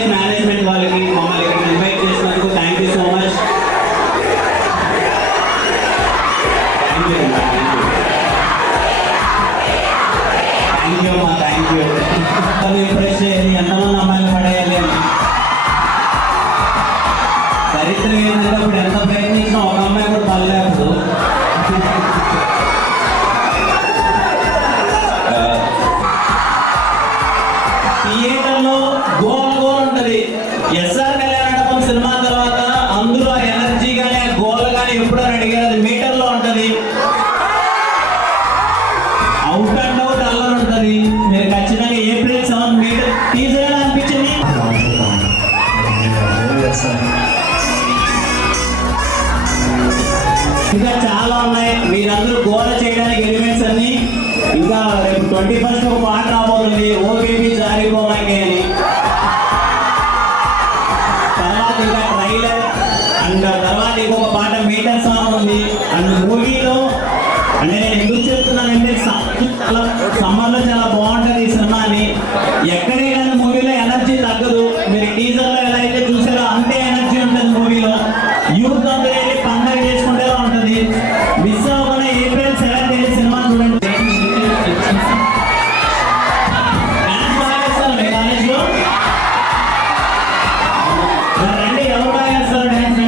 College management వాళ్ళకి మమ్మల్ని ఇక్కడ ఇన్వైట్ చేసినందుకు thank you so much. Thank you అమ్మా, థ్యాంక్ యూ. ఇంప్రెస్ చేయాలి, ఎంతమంది అమ్మాయిలు పడేయాలి అని. దరిద్రం ఏంటంటే ఇప్పుడు ఎంత ప్రయత్నించినా ఒక అమ్మాయి కూడా పడలేదు. థియేటర్లో గోల్ గోల్ ఉంటుంది. ఎస్ఆర్ కళ్యాణం సినిమా తర్వాత అందులో ఎనర్జీ కానీ గోల్ కానీ ఎప్పుడో అడిగారు, అది మీటర్లో ఉంటుంది. అవుట్ అండ్ అవుట్ అల్లరి ఉంటుంది. మీరు ఖచ్చితంగా April 7 మీటర్ టీజర్ అనిపించింది. ఇంకా చాలా ఉన్నాయి, మీరందరూ గోల చేయడానికి ఎలిమెంట్స్ అన్ని. ఇంకా రేపు 21st ఒక పాట రాబోతుంది, ఓ బేబీ జారిపోమాకే అని. తర్వాత ఇంకా ట్రైలర్ అండ్ తర్వాత ఇంకొక పాట మీటర్ సాంగ్ ఉంది. అండ్ మూవీలో అంటే నేను ఎందుకు చెప్తున్నానంటే చాలా సమ్మర్లో చాలా బాగుంటుంది ఈ సినిమా అని. ఎక్కడే కానీ మూవీలో ఎనర్జీ తగ్గదు. మీరు టీజర్లో ఎలా అయితే చూసారో అంతే ఎనర్జీ ఉంటుంది మూవీలో. యూత్ అందరూ వెళ్ళి పండగ చేసుకుంటేలా ఉంటుంది. మిస్ అవ్వకుండా April 7 సినిమా చూడండి. డాన్స్ బాగా చేస్తారు మీ కాలేజ్లో? రండి, ఎవరు బాగా చేస్తారు డాన్స్?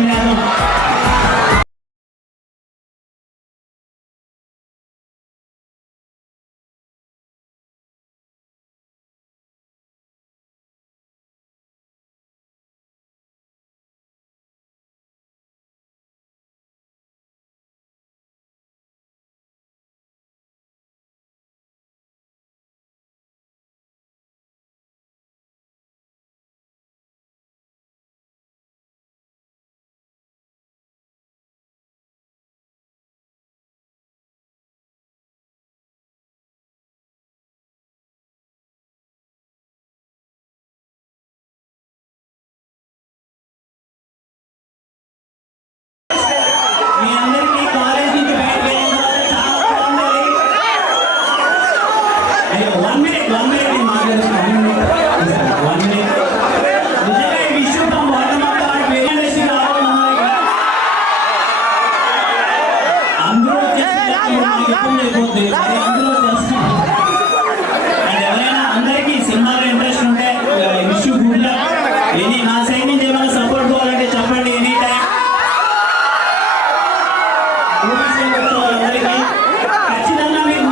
మీ అందరికీ కాలేజ్ నుంచి బయటకు వెళ్ళిన తర్వాత చాలా బాగుండాలి. 1 minute నేను మాట్లాడుతున్నాను. 1 minute. నిజంగా ఈ విషయం తమ బాటమ్ ఆఫ్ ద హార్ట్ వేరేసి రావాలి. అందరూ అయిపోతుంది. అందరూ చేస్తాం. అండ్ ఎవరైనా అందరికీ సినిమాలో ఇంట్రెస్ట్ ఉంటే విషయం గుడ్ లక్. నా సైడ్ నుంచి ఏమైనా సపోర్ట్ కావాలంటే చెప్పండి. ఎనీ టైం ఖచ్చితంగా మీకు